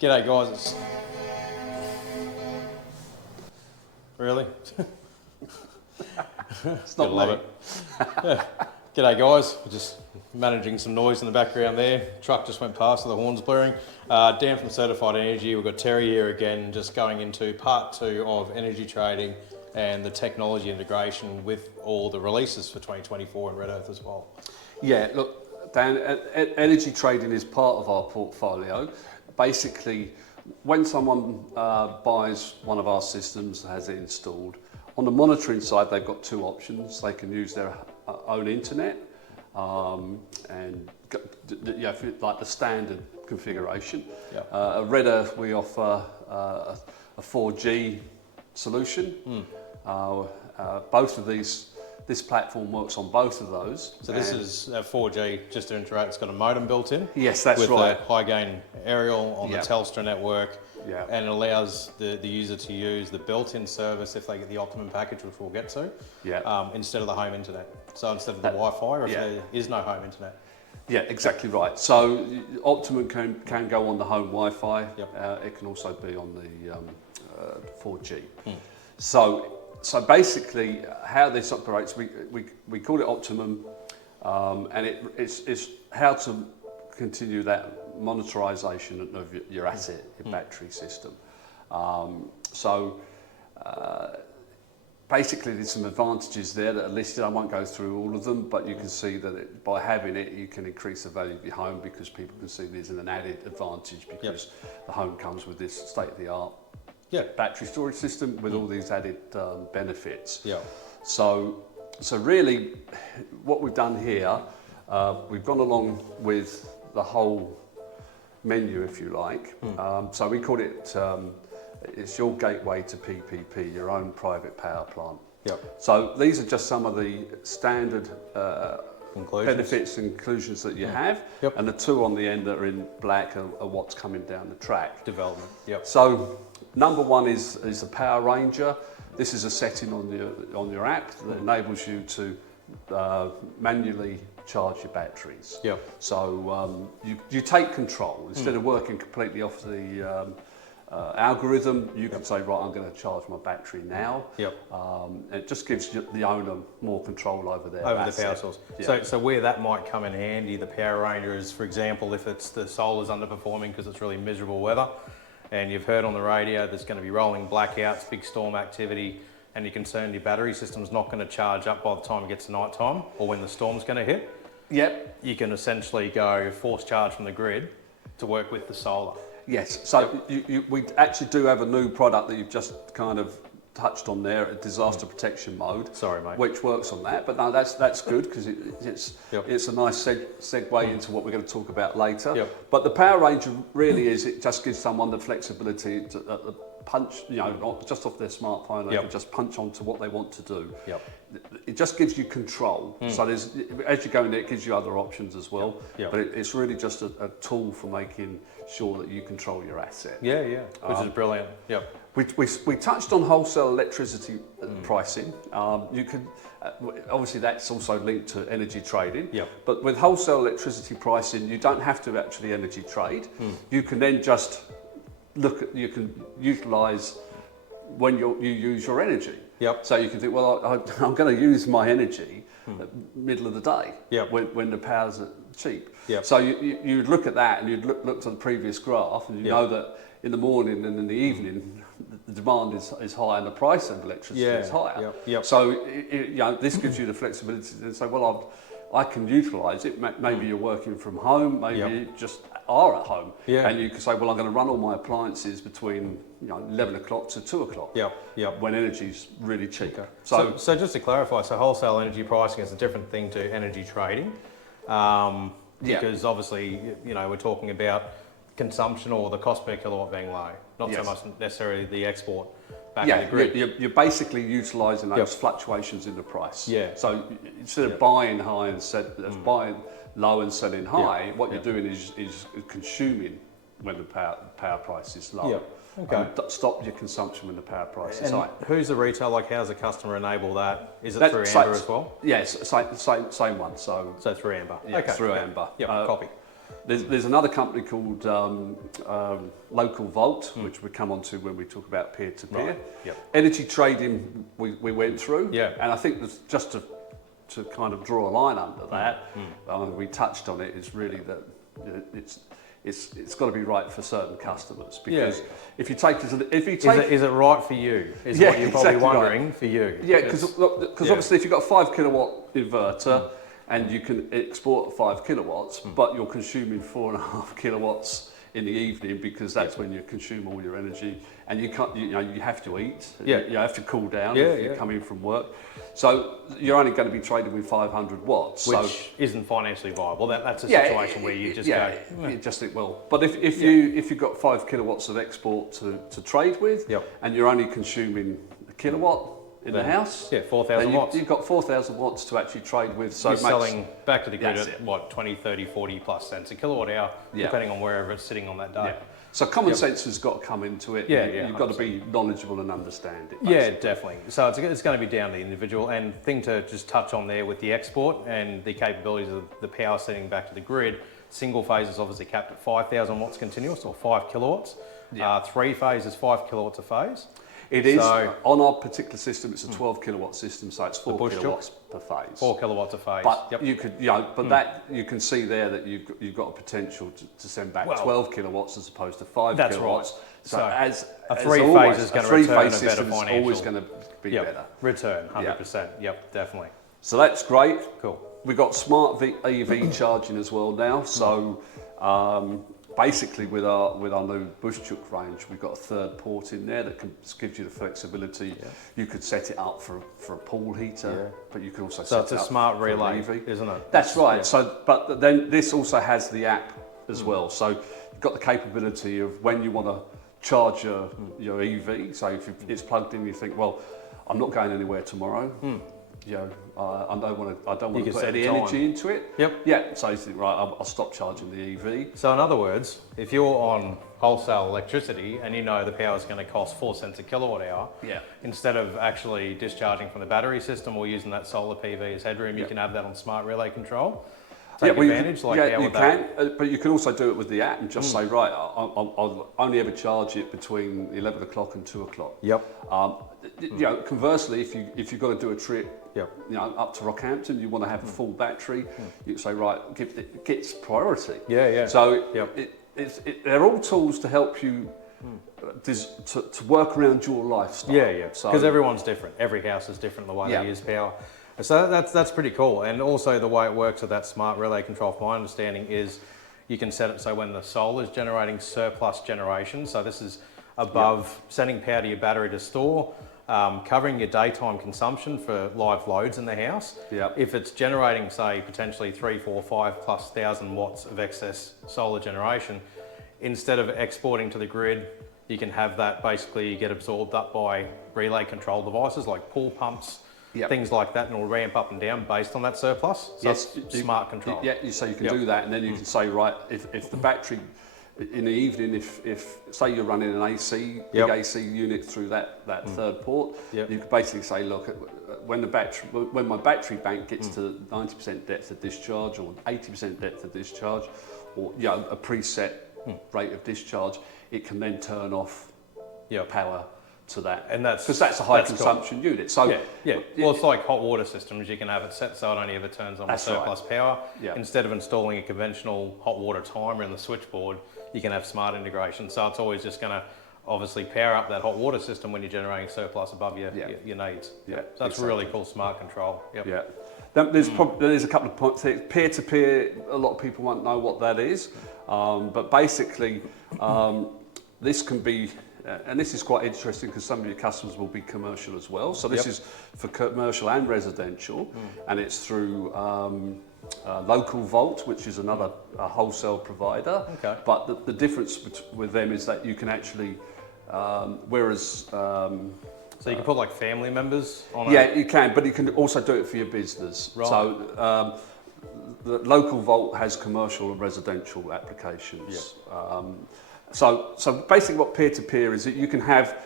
G'day guys, it's... Really? It's not love it. Yeah. G'day guys, we're just managing some noise in the background there. Truck just went past with the horns blaring. Dan from Certified Energy, we've got Terry here again, just going into part 2 of energy trading and the technology integration with all the releases for 2024 and RedEarth as well. Yeah, look, Dan, energy trading is part of our portfolio. Basically, when someone buys one of our systems, has it installed, on the monitoring side, they've got 2 options. They can use their own internet and like the standard configuration. Yeah. At RedEarth, we offer a 4G solution. Both of these, this platform works on both of those. So this is 4G, just to interact, it's got a modem built in. Yes, that's with right. With a high gain aerial on the Telstra network. Yeah. And it allows the user to use the built-in service if they get the Optimum package, which we'll get to, instead of the home internet. So instead of the Wi-Fi, or if there is no home internet. Yeah, exactly right. So Optimum can go on the home Wi-Fi. It can also be on the 4G. So basically, how this operates, we call it Optimum, and it's how to continue that monitorization of your asset, your battery system. Basically, there's some advantages there that are listed. I won't go through all of them, but you can see that by having it, you can increase the value of your home because people can see there's an added advantage because the home comes with this state-of-the-art battery storage system with all these added benefits. So really, what we've done here, we've gone along with the whole menu, if you like. So we call it, it's your gateway to PPP, your own private power plant. So these are just some of the standard benefits and inclusions that you have, and the 2 on the end that are in black are what's coming down the track. Development. So number 1 is the Power Ranger. This is a setting on your app that enables you to manually charge your batteries. So you take control instead of working completely off the algorithm. You can say, right, I'm going to charge my battery now. It just gives the owner more control over their asset. The power source. So where that might come in handy, the Power Ranger is, for example, if it's the solar's underperforming because it's really miserable weather, and you've heard on the radio there's going to be rolling blackouts, big storm activity, and you're concerned your battery system's not going to charge up by the time it gets to night time or when the storm's going to hit. You can essentially go force charge from the grid to work with the solar. Yes, so we actually do have a new product that you've just kind of touched on there, a disaster protection mode. Sorry, mate. Which works on that, but no, that's good because it's a nice segue into what we're going to talk about later. But the Power Ranger really is, it just gives someone the flexibility to punch, not just off their smartphone, they can just punch onto what they want to do. It just gives you control. So there's, as you go in there, it gives you other options as well. But it's really just a tool for making sure that you control your asset. Which is brilliant. We touched on wholesale electricity pricing. You could obviously that's also linked to energy trading. But with wholesale electricity pricing, you don't have to actually energy trade. You can then just you can utilise when you use your energy. So you can think, well, I'm going to use my energy at middle of the day when the power's cheap. So you'd look at that and you'd look at the previous graph and you know that in the morning and in the evening the demand is high and the price of electricity is higher. So this gives you the flexibility to say, well, I can utilise it. Maybe you're working from home, maybe you just are at home, and you can say, well, I'm going to run all my appliances between 11 o'clock to 2 o'clock when energy's really cheap. So just to clarify, so wholesale energy pricing is a different thing to energy trading, because obviously we're talking about consumption or the cost per kilowatt being low, not so much necessarily the export back to the grid. You're basically utilising those fluctuations in the price. So instead of buying high and buying low and selling high, what you're doing is consuming when the power price is low. And stop your consumption when the power price is high. Who's the retailer? Like, how's the customer enable that? Is it through Amber as well? Yes, same one. So through Amber. Through Amber. Copy. There's another company called Local Volt, which we come on to when we talk about peer-to-peer. Right. Yep. Energy trading we went through, Yeah. and I think that's just to kind of draw a line under that, we touched on it, is really that it's got to be right for certain customers, because if you take is it right for you? Is what you're probably wondering for you? Yeah, because obviously if you've got a 5 kilowatt inverter and you can export 5 kilowatts, but you're consuming 4.5 kilowatts in the evening, because that's when you consume all your energy, and you can't, you have to eat, you have to cool down if you're coming from work. So you're only going to be trading with 500 watts. Which isn't financially viable. That's a situation where you just go... you just think, well, but if you've got 5 kilowatts of export to trade with, and you're only consuming a kilowatt in the house, 4,000 watts. You've got 4,000 watts to actually trade with. So you're selling back to the grid at what, 20, 30, 40 plus cents a kilowatt hour, depending on wherever it's sitting on that day. So common sense has got to come into it. You've got to be knowledgeable and understand it. Basically. Yeah, definitely. So it's going to be down to the individual. And thing to just touch on there with the export and the capabilities of the power sending back to the grid, single phase is obviously capped at 5,000 watts continuous, or 5 kilowatts. 3 phase is 5 kilowatts a phase. It is. On our particular system, it's a 12 kilowatt system, so it's 4 kilowatts per phase. 4 kilowatts a phase. But you could, that you can see there that you've got a potential to send back 12 kilowatts as opposed to 5 kilowatts. Right. So as a three-phase is going to return a better system financial. Is always going to be better. Return, 100%. Yep, definitely. So that's great. Cool. We've got smart EV charging as well now. So basically, with our new Bushchook range, we've got a third port in there that gives you the flexibility. You could set it up for a pool heater, but you can also set it up it's a smart relay, EV. isn't it? That's right. So, but then this also has the app as well. So you've got the capability of when you want to charge your EV. So if it's plugged in, you think, well, I'm not going anywhere tomorrow. I don't want to put any energy into it. Yeah. So you think, right, I'll stop charging the EV. So in other words, if you're on wholesale electricity and you know the power is going to cost 4 cents a kilowatt hour, instead of actually discharging from the battery system or using that solar PV as headroom, you can have that on smart relay control. Take advantage. You can, but you can also do it with the app and just say, right, I'll only ever charge it between 11 o'clock and 2 o'clock. Conversely, if you've got to do a trip, up to Rockhampton, you want to have a full battery, you say, right, it gets priority. So they're all tools to help you to work around your lifestyle. Because everyone's different. Every house is different the way they use power. So that's pretty cool. And also the way it works with that smart relay control, from my understanding, is you can set it so when the solar is generating surplus generation, so this is above sending power to your battery to store, covering your daytime consumption for live loads in the house. If it's generating, say, potentially 3, 4, 5 plus thousand watts of excess solar generation, instead of exporting to the grid, you can have that basically get absorbed up by relay control devices like pool pumps, things like that, and it'll ramp up and down based on that surplus. So smart control. So you can do that, and then you can say, right, if the battery in the evening, if say you're running an AC, big AC unit through that third port, you can basically say, look, when my battery bank gets to 90% depth of discharge or 80% depth of discharge, or a preset rate of discharge, it can then turn off power to that, and because that's a high consumption unit. So well, it's like hot water systems. You can have it set so it only ever turns on with surplus power. Instead of installing a conventional hot water timer in the switchboard, you can have smart integration. So it's always just going to obviously power up that hot water system when you're generating surplus above your needs. So that's really cool smart control. There's a couple of points here. Peer-to-peer, a lot of people won't know what that is, but basically this can be. And this is quite interesting because some of your customers will be commercial as well. So this is for commercial and residential, and it's through Local Volt, which is another wholesale provider. But the difference with them is that you can actually, whereas... so you can put like family members on you can, but you can also do it for your business. So the Local Volt has commercial and residential applications. So basically what peer-to-peer is that you can have,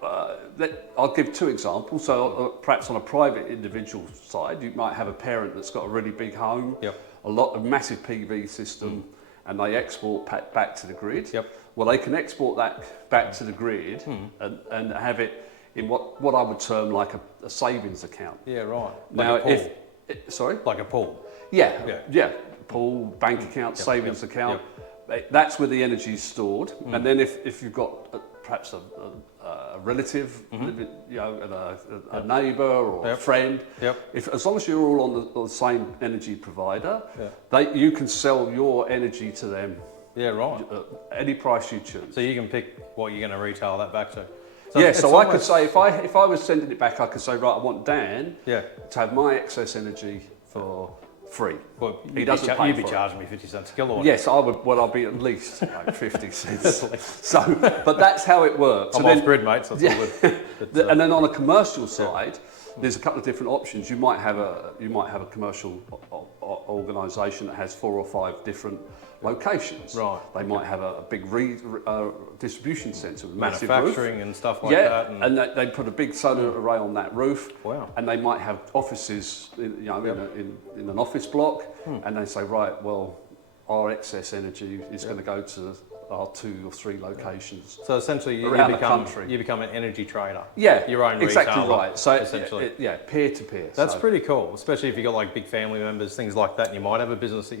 I'll give 2 examples. So perhaps on a private individual side, you might have a parent that's got a really big home, a massive PV system, and they export back to the grid. Yep. Well, they can export that back to the grid and have it in what I would term like a savings account. Yeah, right. Now, Like a pool. Sorry? Like a pool. Yeah. Pool, bank account, savings account. That's where the energy is stored. And then if you've got perhaps a relative, you know, and a neighbour or a friend, as long as you're all on the same energy provider, you can sell your energy to them. Yeah, right. Any price you choose. So you can pick what you're going to retail that back to. So I could say, if I was sending it back, I could say, right, I want Dan to have my excess energy for free. Well, he doesn't pay you'd be for charging me 50 cents a kilowatt. Yes, I would. Well, I'll be at least like 50 cents. So, but that's how it works. I'm off grid, mate. So that's all good. And then on a commercial side, there's a couple of different options. You might have a commercial organisation that has 4 or 5 different locations. Right. They might have a big distribution centre with massive manufacturing roof. and stuff like that. And they put a big solar array on that roof. Wow. And they might have offices, in an office block, and they say, right, well, our excess energy is going to go to our 2 or 3 locations. So essentially, you become an energy trader. Yeah, your own exactly retailer, right. So essentially, peer to peer. That's pretty cool, especially if you've got like big family members, things like that. And you might have a business that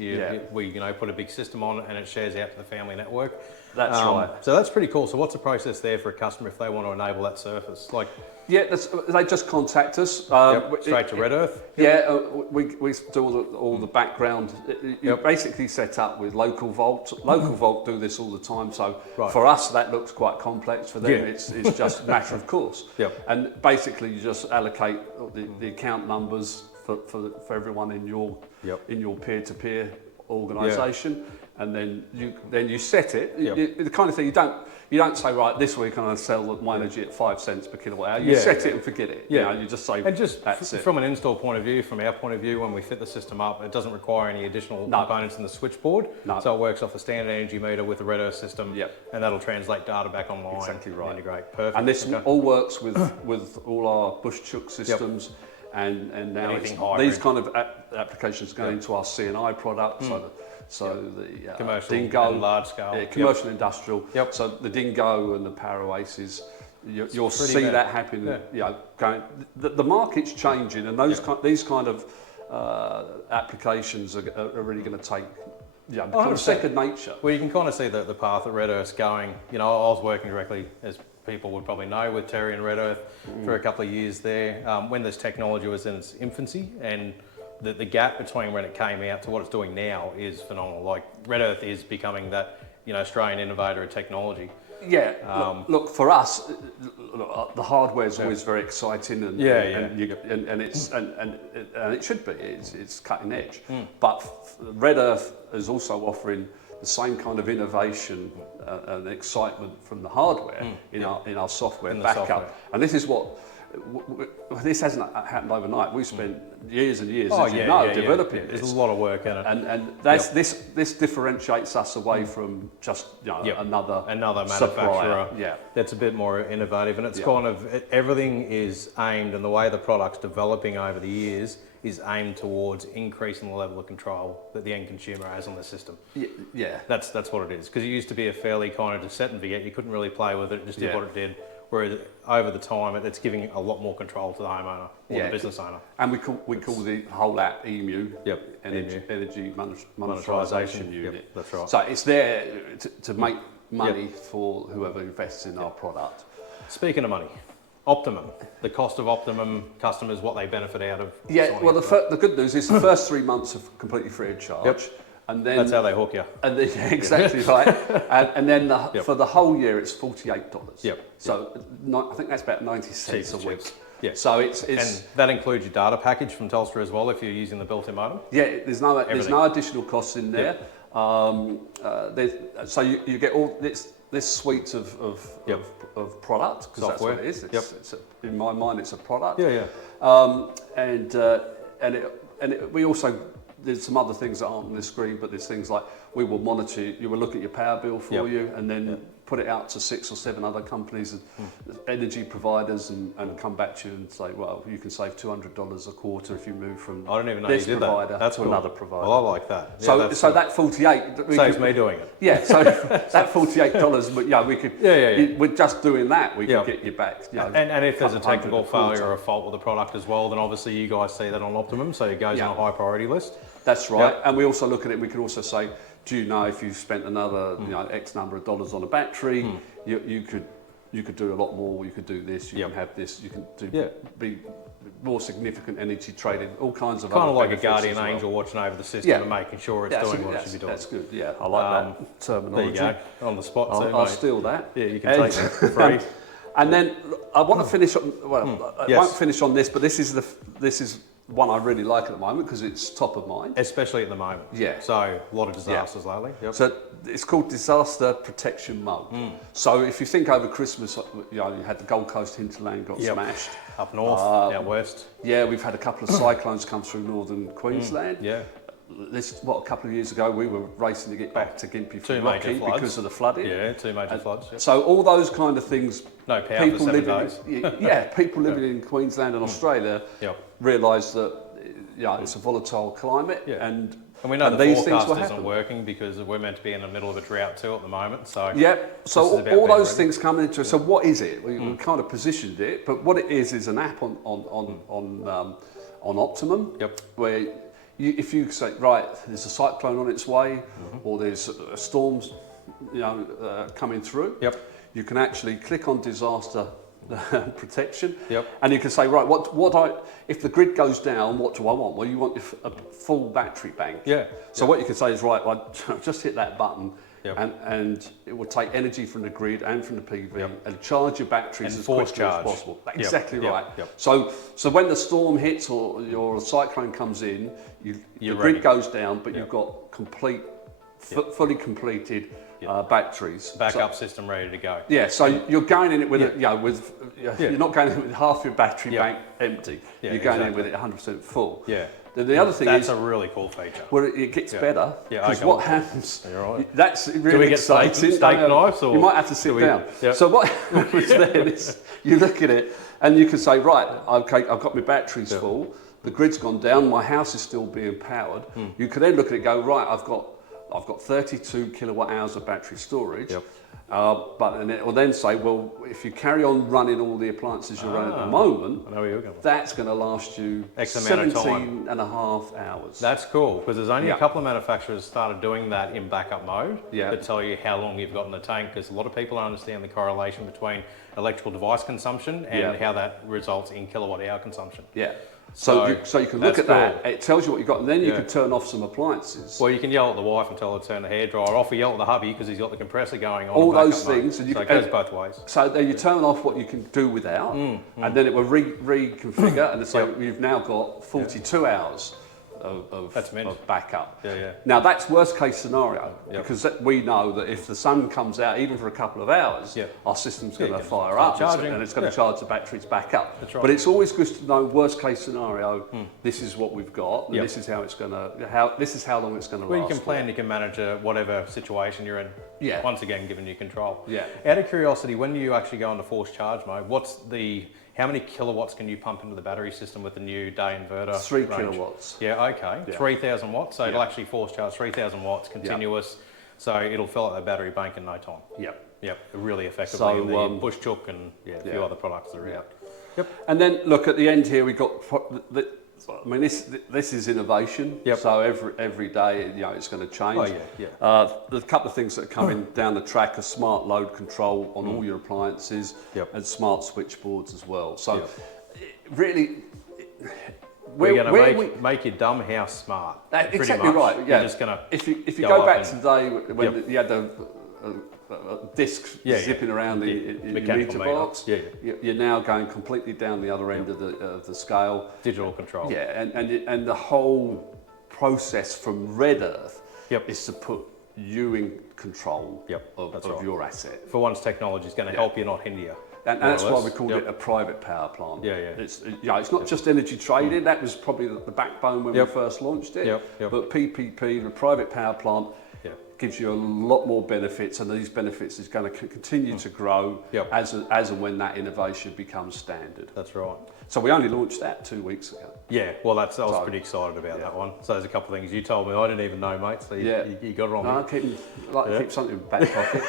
we put a big system on and it shares out to the family network. That's right. So that's pretty cool. So what's the process there for a customer if they want to enable that surface? Like, they just contact us. Straight to RedEarth. We do all the background. You're basically set up with local Volt. Local Volt do this all the time. So for us, that looks quite complex. For them, it's just a matter of course. And basically, you just allocate the account numbers for everyone in your peer-to-peer organisation. And then you set it. The kind of thing you don't say, right, this week I'm going to sell my energy at 5 cents per kilowatt hour. You set it and forget it. You know, you just say, and just that's it. From an install point of view, from our point of view, when we fit the system up, it doesn't require any additional components in the switchboard. So it works off a standard energy meter with the RedEarth system, and that'll translate data back online. Exactly right. Integrate. Perfect. And this all works with all our Bush-Chook systems. And now these kind of applications go into our C&I product. So the commercial Dingo, and large scale, commercial industrial. So the Dingo and the Power Oasis, you'll see that happen. The market's changing, and these kind of applications are really going to take become second nature. Well, you can kind of see the path that RedEarth's going. You know, I was working directly, as people would probably know, with Terry and RedEarth for a couple of years there when this technology was in its infancy, and the gap between when it came out to what it's doing now is phenomenal. Like, RedEarth is becoming that, Australian innovator of technology. Look, for us, the hardware is always very exciting, and it should be. It's cutting edge. But RedEarth is also offering the same kind of innovation and excitement from the hardware in our software backup. And this is what. This hasn't happened overnight. We've spent years and years, developing this. There's a lot of work in it, and that's this differentiates us away from just another manufacturer. Yeah, that's a bit more innovative, and it's kind of everything is aimed, and the way the product's developing over the years is aimed towards increasing the level of control that the end consumer has on the system. That's what it is. Because it used to be a fairly kind of just set and forget. You couldn't really play with it. It just did what it did. Whereas over the time, it's giving a lot more control to the homeowner or the business owner. And we call the whole app EMU, Energy Monetization Unit. That's right. So it's there to make money for whoever invests in our product. Speaking of money, Optimum, the cost of Optimum customers, what they benefit out of. Well, the good news is the first 3 months are completely free of charge. And then that's how they hook you. And then, exactly right. And then for the whole year, it's $48. So I think that's about 90 cents a week. So it's and that includes your data package from Telstra as well if you're using the built-in modem. There's no additional costs in there. So you get all this suite of product, because that's what it is. It's in my mind, it's a product. We also. There's some other things that aren't on the screen, but there's things like we will monitor. You will look at your power bill for you, and then put it out to 6 or 7 other companies, energy providers, and come back to you and say, well, you can save $200 a quarter if you move from I don't even know this you did provider that. That's to cool. another provider. Well, I like that. So, so that 48 saves me doing it. Yeah, so that $48, but yeah, we could. We're just doing that. We could get you back. You know, and if there's a technical $200 failure or a fault with the product as well, then obviously you guys see that on Optimum, so it goes on a high priority list. That's right. And we also look at it. We can also say, do you know if you've spent another X number of dollars on a battery, you could do a lot more. You could do this. You can have this. You can do be more significant energy trading. All kinds of kind of like a benefits guardian angel watching over the system and making sure it's doing what it should be doing. That's good. Yeah, I like that terminology. There you go. On the spot. I'll steal that. Yeah, you can take it for free. And then I want to finish on. Well, I won't finish on this, but this is one I really like at the moment because it's top of mind. Especially at the moment. Yeah. So a lot of disasters lately. Yep. So it's called disaster protection mode. So if you think over Christmas, you had the Gold Coast hinterland got smashed. Up north, out west. Yeah, we've had a couple of cyclones come through northern Queensland. Yeah. A couple of years ago, we were racing to get back to Gympie from Rocky because of the flooding. Yeah, 2 major floods. Yep. So all those kind of things. No power for 7 days. People living in Queensland and Australia realise that it's a volatile climate, and we know the forecast isn't working because we're meant to be in the middle of a drought too at the moment. So so all those things come into it. So what is it? We kind of positioned it, but what it is an app on Optimum, where if you say, right, there's a cyclone on its way, or there's a storm, coming through, you can actually click on disaster protection, and you can say, right, if the grid goes down, what do I want? Well, you want a full battery bank. So what you can say is, right, well, just hit that button, and it will take energy from the grid and from the PV and charge your batteries as quickly as possible. Exactly right. So when the storm hits or your cyclone comes in, the grid goes down, but you've got fully completed batteries. Backup system ready to go. Yeah, so you're going in it with you're not going in with half your battery bank empty. You're going in with it 100% full. Then the other thing that's a really cool feature. Well, it gets better because what happens? That's really Do we get exciting. steak knives, or you might have to sit down. So what happens then is you look at it and you can say, right, okay, I've got my batteries full. The grid's gone down. My house is still being powered. You can then look at it and go, right, I've got 32 kilowatt hours of battery storage. And it will then say, well, if you carry on running all the appliances you're running at the moment, that's going to last you X amount of time. 17 and a half hours. That's cool, because there's only a couple of manufacturers started doing that in backup mode that tell you how long you've got in the tank, because a lot of people don't understand the correlation between electrical device consumption and how that results in kilowatt hour consumption. So you can look at that, it tells you what you've got, and then you can turn off some appliances. Well, you can yell at the wife and tell her to turn the hairdryer off, or yell at the hubby because he's got the compressor going on. All those things. And so it goes both ways. So then you turn off what you can do without, and then it will reconfigure, and so you've now got 42 hours of backup. Now that's worst case scenario, because we know that if the sun comes out even for a couple of hours, our system's going to fire up and it's going to charge the batteries back up. But it's always good to know worst case scenario. This is what we've got, and this is how it's going to. This is how long it's going to last. Well, you can plan, you can manage whatever situation you're in. Once again, giving you control. Yeah. Out of curiosity, when you actually go into forced charge mode, how many kilowatts can you pump into the battery system with the new day inverter? 3 kilowatts. Yeah, okay. 3,000 watts. So it'll actually force charge 3,000 watts continuous. So it'll fill up that battery bank in no time. Really effectively. So, in the Bush Chook and a few other products that are out. And then look at the end here. We've got. I mean, this is innovation. So every day, it's going to change. There's a couple of things that are coming down the track: a smart load control on all your appliances, and smart switchboards as well. So, really, we're going to make your dumb house smart. Exactly right. Yeah. You're just going to. If you go back to the day when you had the discs zipping around the meter box, you're now going completely down the other end of the scale. Digital control. And the whole process from RedEarth is to put you in control of your asset. For once, technology is going to help you, not hinder you. And that's why we called it a private power plant. It's not just energy trading. That was probably the backbone when we first launched it. But PPP, the private power plant, gives you a lot more benefits, and these benefits is going to continue to grow as and when that innovation becomes standard. That's right. So we only launched that 2 weeks ago. Yeah, well, I was pretty excited about that one. So there's a couple of things you told me I didn't even know, mate. So you got it on me. I keep something in the back pocket.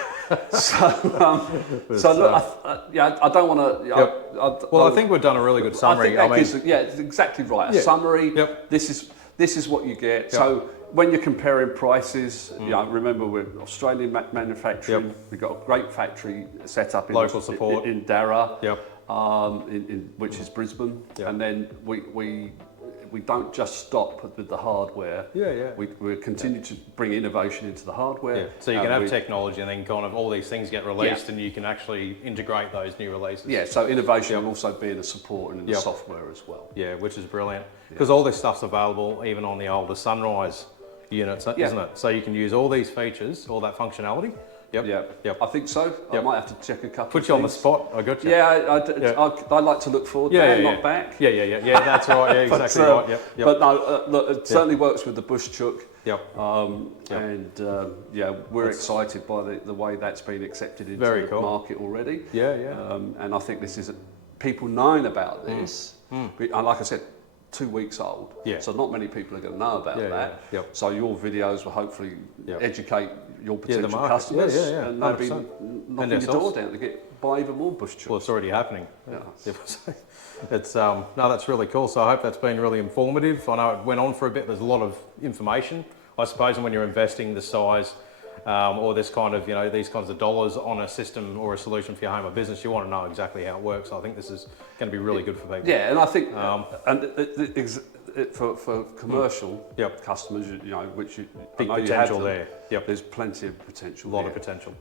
So look, I don't want to. Well, I think we've done a really good summary. It's exactly right. A summary. This is what you get. So when you're comparing prices, remember we're Australian manufacturing. We've got a great factory set up in local support in Darra. Which is Brisbane, and then we don't just stop with the hardware. We continue to bring innovation into the hardware. So you can have technology, and then kind of all these things get released, and you can actually integrate those new releases. So innovation will also be in the support and in the software as well. Yeah, which is brilliant, because all this stuff's available even on the older Sunrise units, isn't it? So you can use all these features, all that functionality. I think so. I might have to check a couple. Put you on the spot. I got you. I like to look forward, not back. That's right. Yeah, exactly right. But no, look, it certainly works with the bush chook. We're excited by the way that's been accepted into the market already. And I think this is people knowing about this. And like I said, 2 weeks old. So not many people are going to know about that. So your videos will hopefully educate your potential customers, and they'll be knocking your door down to buy even more bush chook. Well, it's already happening. It's no, that's really cool. So I hope that's been really informative. I know it went on for a bit. There's a lot of information, I suppose, and when you're investing the size or this kind of, these kinds of dollars on a system or a solution for your home or business, you want to know exactly how it works. I think this is going to be really good for people. And I think for commercial customers, which big potential there. There's plenty of potential. A lot of potential.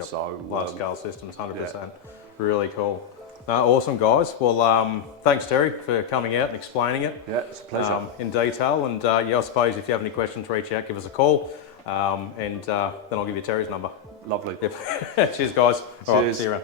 So large scale systems, 100%. Really cool. Awesome, guys. Well, thanks, Terry, for coming out and explaining it. It's a pleasure. In detail. And I suppose if you have any questions, reach out, give us a call. And then I'll give you Terry's number. Lovely. Cheers, guys. Cheers. All right, see you around.